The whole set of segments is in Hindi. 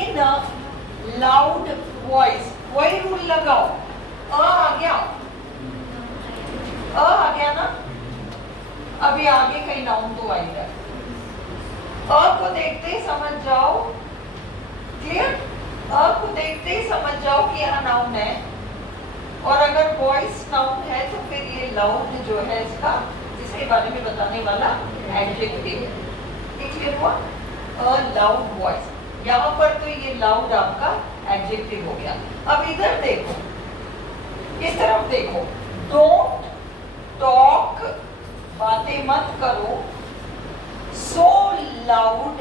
In a loud voice. वही रूल लगाओ, आ गया, आ गया ना। अभी आगे कहीं नाउन तो आएगा, को देखते ही समझ जाओ, क्लियर। को देखते ही समझ जाओ कि यहाँ नाउन है, और अगर वॉइस नाउन है तो फिर ये लाउड जो है इसका, इसके बारे में बताने वाला एडजेक्टिव है। क्लियर हुआ? अ लाउड वॉइस, यहाँ पर तो ये लाउड आपका एडजेक्टिव हो गया। अब इधर देखो, इस तरफ देखो, डोंट टॉक, बातें मत करो, सो लाउड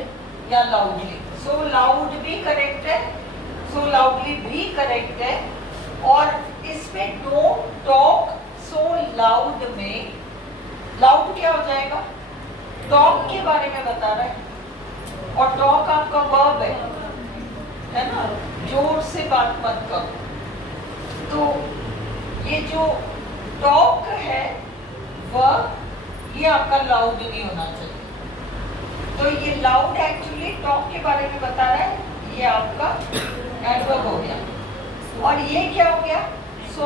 या लाउडली। सो लाउड भी करेक्ट है, सो लाउडली भी करेक्ट है, और इसमें डोंट टॉक सो लाउड में लाउड क्या हो जाएगा? टॉक के बारे में बता रहा है, और टॉक आपका वर्ब है ना, जोर से बात मत करो। तो ये जो टॉक है वर्ब, ये आपका लाउड नहीं होना चाहिए। तो ये लाउड एक्चुअली टॉक के बारे में बता रहा है, ये आपका एडवर्ब हो गया। और ये क्या हो गया? सो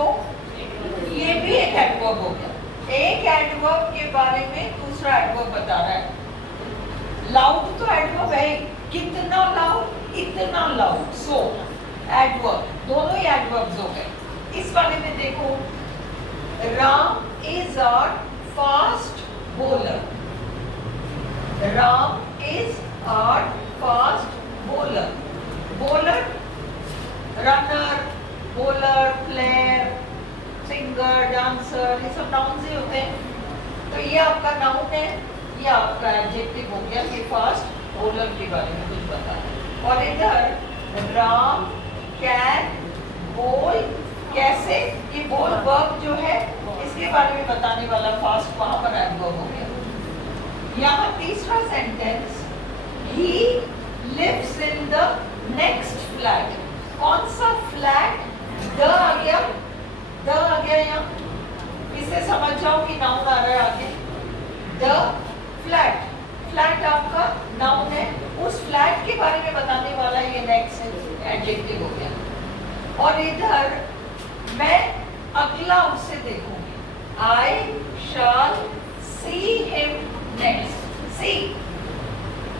ये भी एक एडवर्ब हो गया। एक एडवर्ब के बारे में दूसरा एडवर्ब बता रहा है। लाउड तो एडवर्ब है, कितना लाउड, इतना लाउड, सो एडवर्ब, दोनों ही एडवर्ब्स हो गए। इस वाले में देखो, Ram is our fast bowler. Ram is our fast bowler. Bowler runner, bowler, player, singer, dancer, ये सब नाउन ही होते हैं। तो ये आपका नाउन है, ये आपका एडजेक्टिव हो गया कि फास्ट बॉलर के बारे में कुछ बता है। और इधर राम कैन बॉल, कैसे, ये बॉल वर्ब जो है इसके बारे में बताने वाला फास्ट वहां पर एडवर्ब हो गया। यहाँ तीसरा sentence, he lives in the next flat. कौन सा फ्लैट? द आ गया, द आ गया यहाँ, इसे समझ जाओ कि नाउन आ रहा है आगे। द फ्लैट, फ्लैट आपका नाउन है, उस फ्लैट के बारे में बताने वाला ये नेक्स्ट एडजेक्टिव हो गया। और इधर मैं अगला उससे देखूंगी, I shall see him next. See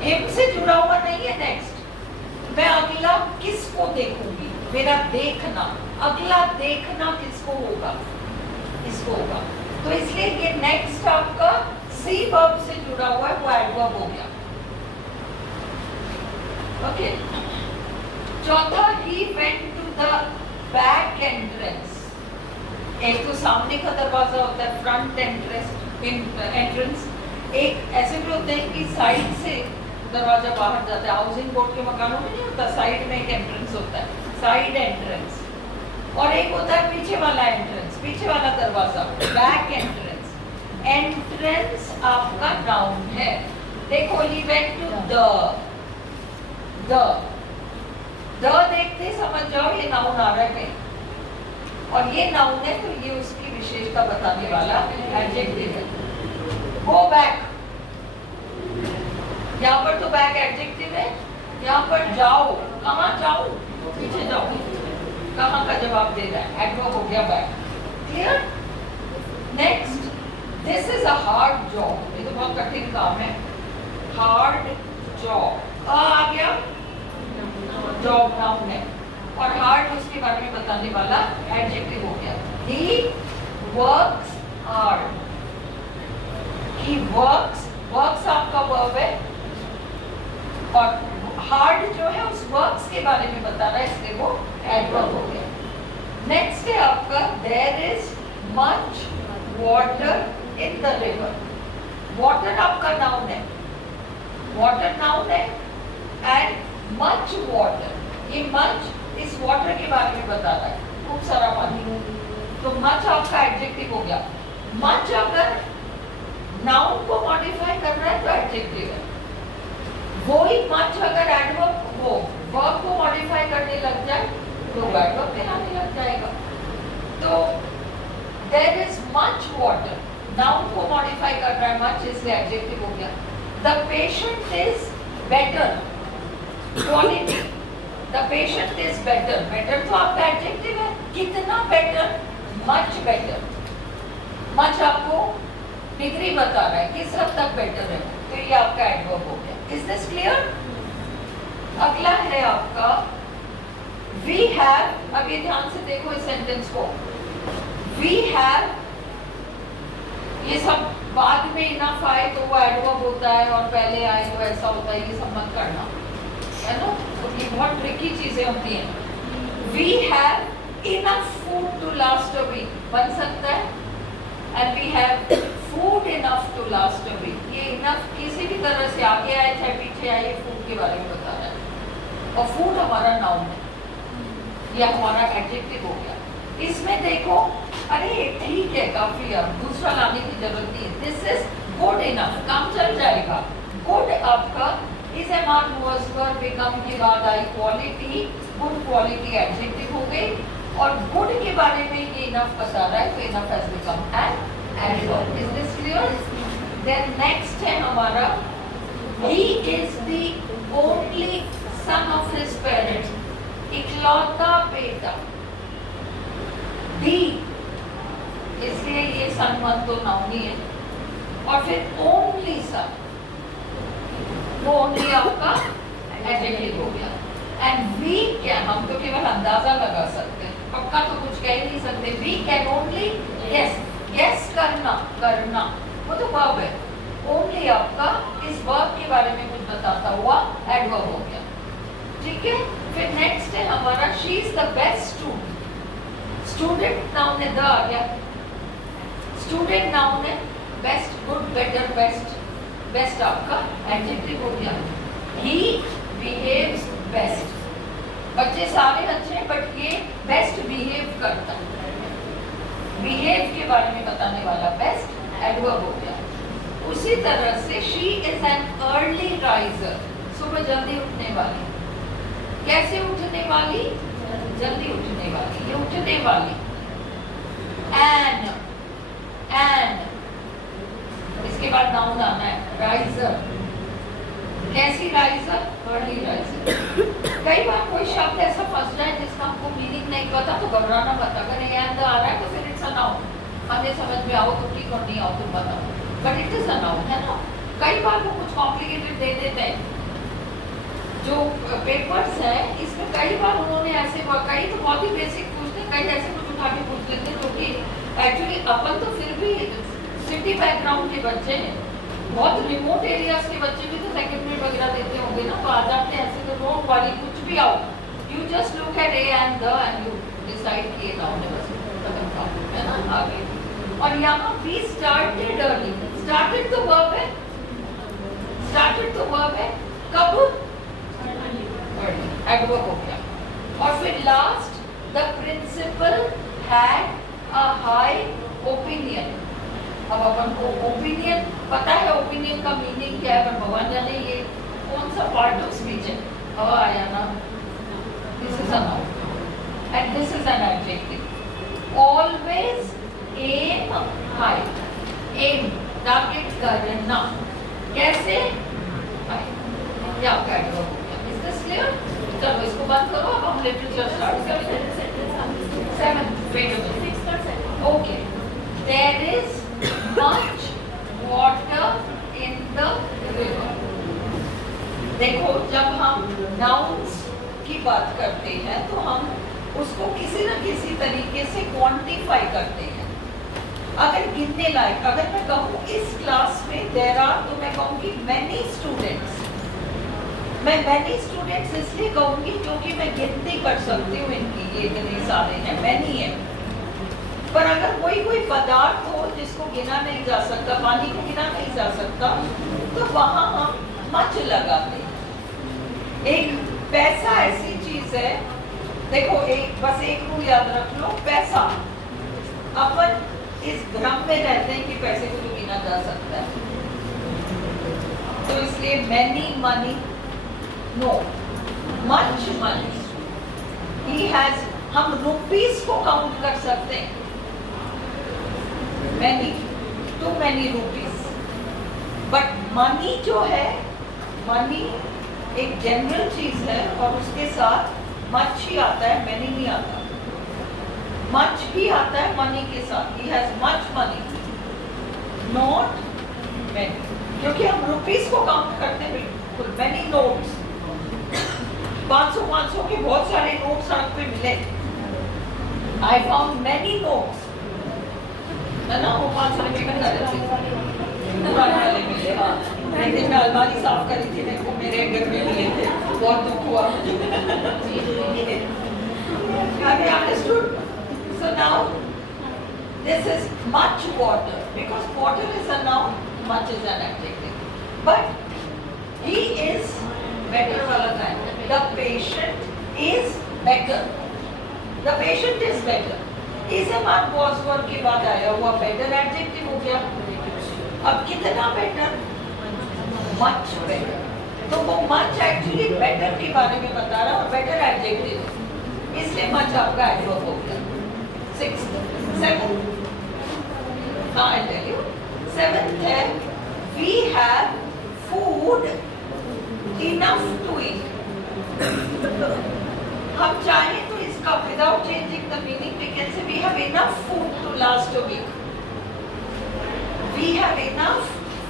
him से जुड़ा हुआ नहीं है नेक्स्ट, मैं अगला किसको देखूंगी, मेरा देखना, अगला देखना किसको होगा, इसको होगा। तो इसलिए ये नेक्स्ट आपका सी वर्ब से जुड़ा हुआ है, वो एडवर्ब हो गया। ओके, चौथा, he went to the back entrance. एक तो सामने का दरवाजा होता है, फ्रंट एंट्रेंस, एक ऐसे भी होते हैं कि साइड से दरवाजा बाहर जाता है। हाउसिंग बोर्ड के मकानों में नहीं होता, साइड में एक एंट्रेंस होता है, साइड एंट्रेंस, और एक होता है पीछे वाला एंट्रेंस, पीछे वाला दरवाजा, बैक एंट्रेंस। एंट्रेंस आपका नाउन है। देखो, ही वेंट टू द देखते समझ जाओ ये नाउन आ रहा है कहीं, और ये नाउन है तो ये उसकी विशेषता बताने वाला एडजेक्टिव है। गो बैक, यहाँ पर तो बैक एडजेक्टिव है, यहाँ पर जाओ, कहाँ जाओ, पीछे जाओ, कहाँ का जवाब दे रहा है, एडवर्ब हो गया back. Clear? Next, this is a hard job. ये तो बहुत कठिन काम है, हार्ड जॉब। आ गया, जॉब नाउन है, और हार्ड उसके बारे में बताने वाला एडजेक्टिव हो गया। He works hard, he works आपका वर्ब है, और हार्ड जो है उस वर्क्स के बारे में बता रहा है, इसलिए वो एडवर्ब हो गया। नेक्स्ट है आपका, there is much water in the river. Water आपका नाउन है, वाटर नाउन है, एंड मच वाटर, ये मच इस वाटर के बारे में बता रहा है, खूब सारा पानी, तो मच आपका एडजेक्टिव हो गया। मच अगर नाउन को मॉडिफाई कर रहा है तो एडजेक्टिव है, वो ही मच अगर एडवर्ब को वर्ब को मॉडिफाई करने लग जाए तो एडवर्ब में आने लग जाएगा। तो there is much water, noun को मॉडिफाई कर रहा है मच, इसलिए एडजेक्टिव हो गया। The patient is better, quality, the patient is better, better तो आपका एडजेक्टिव है, कितना बेटर, मच बेटर, मच आपको डिग्री बता रहा है, किस हद तक बेटर है, तो ये आपका एडवर्ब हो गया। Is this clear? अगला है आपका वी हैव, अब ये ध्यान से देखो इस सेंटेंस को, वी हैव, ये सब बाद में इनफ आए तो वो एडवर्ब होता है और पहले आए तो ऐसा होता है, ये सब मत करना, है ना, तो ये बहुत ट्रिकी चीजें होती हैं। We have enough food to last a week बन सकता है, and we have food enough to last a week, ये इनफ किसी भी तरह से आगे आए चाहे पीछे आए, ये फूड के बारे में बता रहा है, और फूड हमारा नाउन है, ये हमारा एडजेक्टिव हो गया। इसमें देखो, अरे ठीक है काफी, अब दूसरा लाने की जरूरत नहीं है, दिस इज गुड इनफ, काम चल जाएगा। गुड आपका इज एन नॉन वर्स पर बिकम के बाद आई क्वालिटी, गुड क्वालिटी एडजेक्टिव हो गई, और गुड के बारे में ये इनफ बता रहा है, तो enough has become an adverb. Is this clear? Then next है हमारा he is the only son of his parents, इकलौता बेटा, दी, इसलिए ये सन मत तो नाउन ही है, और फिर ओनली सन, वो ओनली आपका एडजेक्टिव हो गया। एंड वी क्या, हम तो केवल अंदाजा लगा सकते हैं, पक्का तो कुछ कह ही नहीं सकते। We can only guess, guess करना, करना, वो तो वर्ब है, ओनली आपका इस वर्ब के बारे में कुछ बताता हुआ एडवर्ब हो गया, ठीक है। फिर नेक्स्ट है हमारा she is the best student, student noun है, द आ गया, स्टूडेंट नाउन है, best, good, better, best, best आपका एडजेक्टिव हो गया। ही बिहेव्स बेस्ट, बच्चे सारे अच्छे हैं बट ये बेस्ट बिहेव करता है, बिहेव के बारे में बताने वाला बेस्ट एडवर्ब हो गया। उसी तरह से she is an early riser, सुबह जल्दी उठने वाली, कैसे उठने वाली, जल्दी उठने वाली, ये उठने वाली। एन, एन, इसके बाद नाउन आना है, राइजर, कैसी राइजर, अर्ली राइजर। कई बार कोई शब्द ऐसा फंस जाए जिसका हमको मीनिंग नहीं पता तो घबराना मत, अगर एन आ रहा है तो फिर इट्स अ नाउन, हमें समझ में आओ तो ठीक और नहीं आओ तो बताओ, but it is a noun, है ना। कई बार वो कुछ कॉम्प्लिकेटेड दे देते हैं, जो पेपर्स है इसमें कई बार उन्होंने ऐसे, कई तो बहुत ही बेसिक पूछते हैं, कई ऐसे कुछ उठा के पूछ लेते हैं जो कि एक्चुअली अपन तो फिर भी सिटी बैकग्राउंड के बच्चे हैं, बहुत रिमोट एरियाज के बच्चे भी तो सेकंड ग्रेड वगैरह देते होंगे ना, तो आ जाते हैं ऐसे, तो डोंट वरी, कुछ भी आओ, you just look at a and the end you decide किए नाउन है, बस खत्म काम, है ना, आगे। और यहाँ वी स्टार्टेड अर्ली, स्टार्टेड तो वर्ब है, स्टार्टेड तो वर्ब है, कब, एडवर्ब हो गया। और फिर last, the principal had a high opinion, अब अपन को ओपिनियन पता है, ओपिनियन का मीनिंग क्या है, पर भगवान जाने ये कौन सा पार्ट ऑफ स्पीच है, हवा आया ना, this is a noun and this is an adjective. Always aim high, aim target करना, कैसे, हाई, ये आपका एडवर्ब हो गया। Is this clear? चलो इसको बंद करो, अब हम लिटरेचर स्टार्ट करते हैं। 7 wait a minute, okay, there is much water in the river। देखो जब हम nouns की बात करते हैं तो हम उसको किसी न किसी तरीके से क्वांटिफाई करते हैं। अगर गिनने लायक, अगर मैं कहूँ इस क्लास में देयर आर, तो मैं कहूँगी many students। मैं many students इसलिए कहूँगी क्योंकि मैं गिनती कर सकती हूँ इनकी, ये इतने सारे हैं, many है। पर अगर कोई पदार्थ हो जिसको गिना नहीं जा सकता, पानी को गिना नहीं जा सकता, तो वहां हम मच लगाते हैं। एक पैसा ऐसी चीज है, देखो बस एक रूल याद रख लो, पैसा, अपन इस भ्रम में रहते हैं कि पैसे को तो गिना जा सकता है, तो इसलिए many money, no, much money, he has, हम रुपीस को काउंट कर सकते हैं, many, too many rupees, but money जो है, money एक जनरल चीज है और उसके साथ much ही आता है, many नहीं आता. Much ही आता है money के साथ. He has much money, not many. क्योंकि हम रुपीस को काउंट करते हैं बिल्कुल. Many notes. 500 के बहुत सारे नोट सड़क पे मिले. I found many notes. है ना, वो 500 रुपये का कर रहे थे. पुराने वाले मिले. हाँ, एक दिन मैं अलमारी साफ करी थी, मेरे को मेरे घर में मिले थे. बहुत दुख हुआ. Have you understood? So now this is much water, because water is a noun, much is an adjective. But he is better वाला था. The patient is better. The patient is better. इसे मान was verb के बाद आया हुआ better adjective हो गया. अब कितना better? Much better. तो वो much actually better के बारे में बता रहा है और better adjective, इसलिए much आपका adverb हो गया. 6th, 7th. हाँ, I tell you. 7th है we have food enough to eat. हम चाहें तो इसका without changing the meaning we can say we have enough food to last a week. We have enough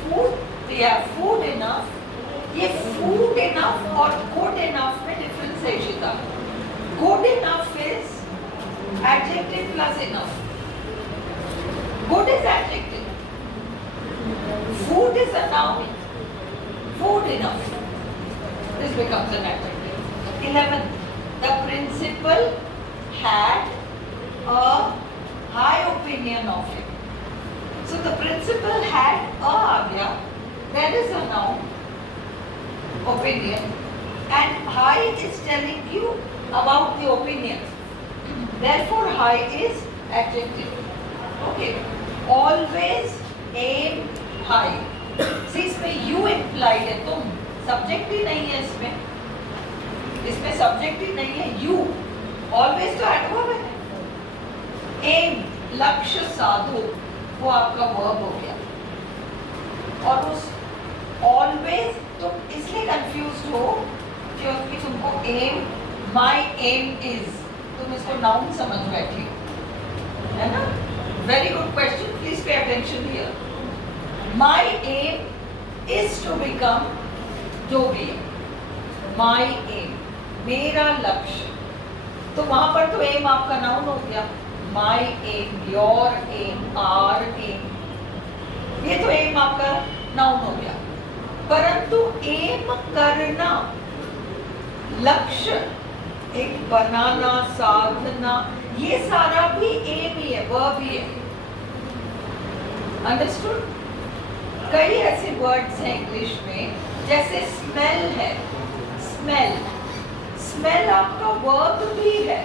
food. We have food enough. ये food enough और good enough में difference है शिता. Good enough is adjective plus enough. Good is adjective. Food is a noun. Food enough. This becomes an adjective. 11th. The principal had a high opinion of him. So the principal had a आ गया. There is a noun, opinion, and high is telling you about the opinion. Therefore, high is adjective. Okay. Always aim high. See, इसमें you implied है, तुम subject ही नहीं है इसमें. इसमें सब्जेक्ट ही नहीं है. यू ऑलवेज तो एडवर्ब है. एम लक्ष्य साधो वो आपका वर्ब हो गया. और उस ऑलवेज तुम इसलिए कंफ्यूज हो क्योंकि तुमको एम माई एम इज तुम इसको नाउन समझ बैठी हो, है ना. Very good question. Please pay attention here. My aim is to become जो भी है. माई एम मेरा लक्ष्य. तो वहां पर तो एम आपका नाउन हो गया. My M, your M, our M, ये तो एम आपका नाउन हो गया. परंतु एम करना, लक्ष्य, एक बनाना, साधना, ये सारा भी एम ही है, वर्ब ही है. अंडरस्टूड. कई ऐसे वर्ड्स हैं इंग्लिश में, जैसे स्मेल है. स्मेल, स्मेल आपका वर्ब भी है.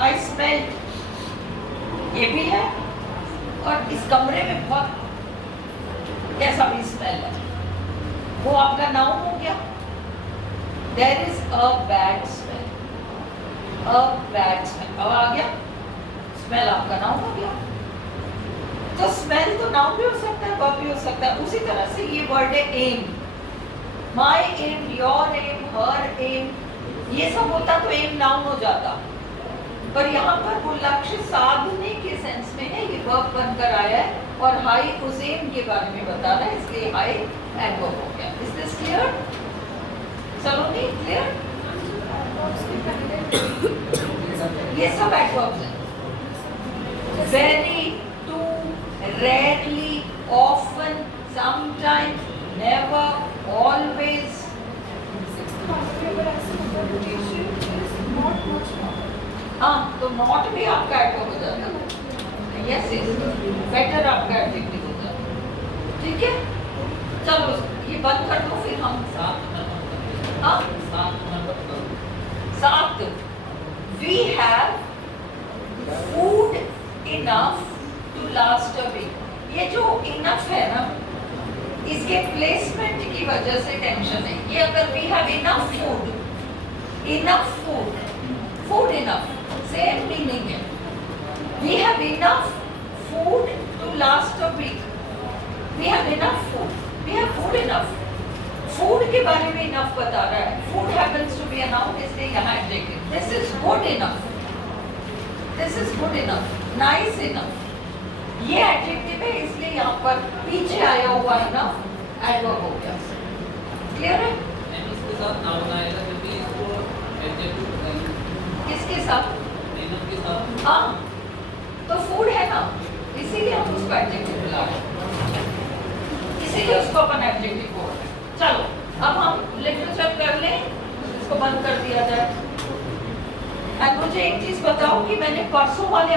आई स्मेल, ये भी है. और इस कमरे में बहुत कैसा भी स्मेल है, वो आपका नाउन हो गया. There is a bad smell. A bad smell अब आ गया. स्मेल आपका नाउन हो गया. तो स्मेल तो नाउन भी हो सकता है, वर्ब भी हो सकता है. उसी तरह से ये वर्ड है aim. My M, your aim, her aim, ये सब होता तो एम नाउन हो जाता. पर यहाँ पर वो लक्ष्य साधने के सेंस में है, ये वर्ब बनकर आया है. और हाई उस एम के बारे में बता रहा है, इसलिए हाई एडवर्ब हो गया. Is this clear? Saloni clear? ये सब एडवर्ब्स हैं. Very, too, rarely, often, sometimes, never, always. हाँ, तो नॉट भी आपका एडवर्ब हो जाता है. यस, बेटर आपका एडजेक्टिव हो जाता है. ठीक है, चलो ये बंद कर दो, फिर हम सात. We have food enough to last a week. ये जो इनफ है ना, इसके प्लेसमेंट की वजह से टेंशन है. ये अगर we have enough food, enough food, food enough, same meaning है. We have enough food to last a week. We have enough food, we have food enough. Food के बारे में इनफ बता रहा है. Food happens to be a noun, इसलिए यहाँ adjective. This is good enough, this is good enough, nice enough, ये एडजेक्टिव है इसलिए यहाँ पर पीछे आया हुआ है ना एडवर्ब हो गया। क्लियर है? इसके साथ नाउन आएगा क्योंकि इसको एडजेक्टिव किसके साथ? इनफ के साथ। हाँ तो फूड है ना, इसीलिए हम उसको एडजेक्टिव बुला रहे हैं, इसीलिए उसको अपन एडजेक्टिव बोल रहे हैं। चलो अब हम लिटरेचर कर लें, इसको बंद कर दिया जाए। एंड मुझे एक चीज बताओ कि मैंने परसों वाले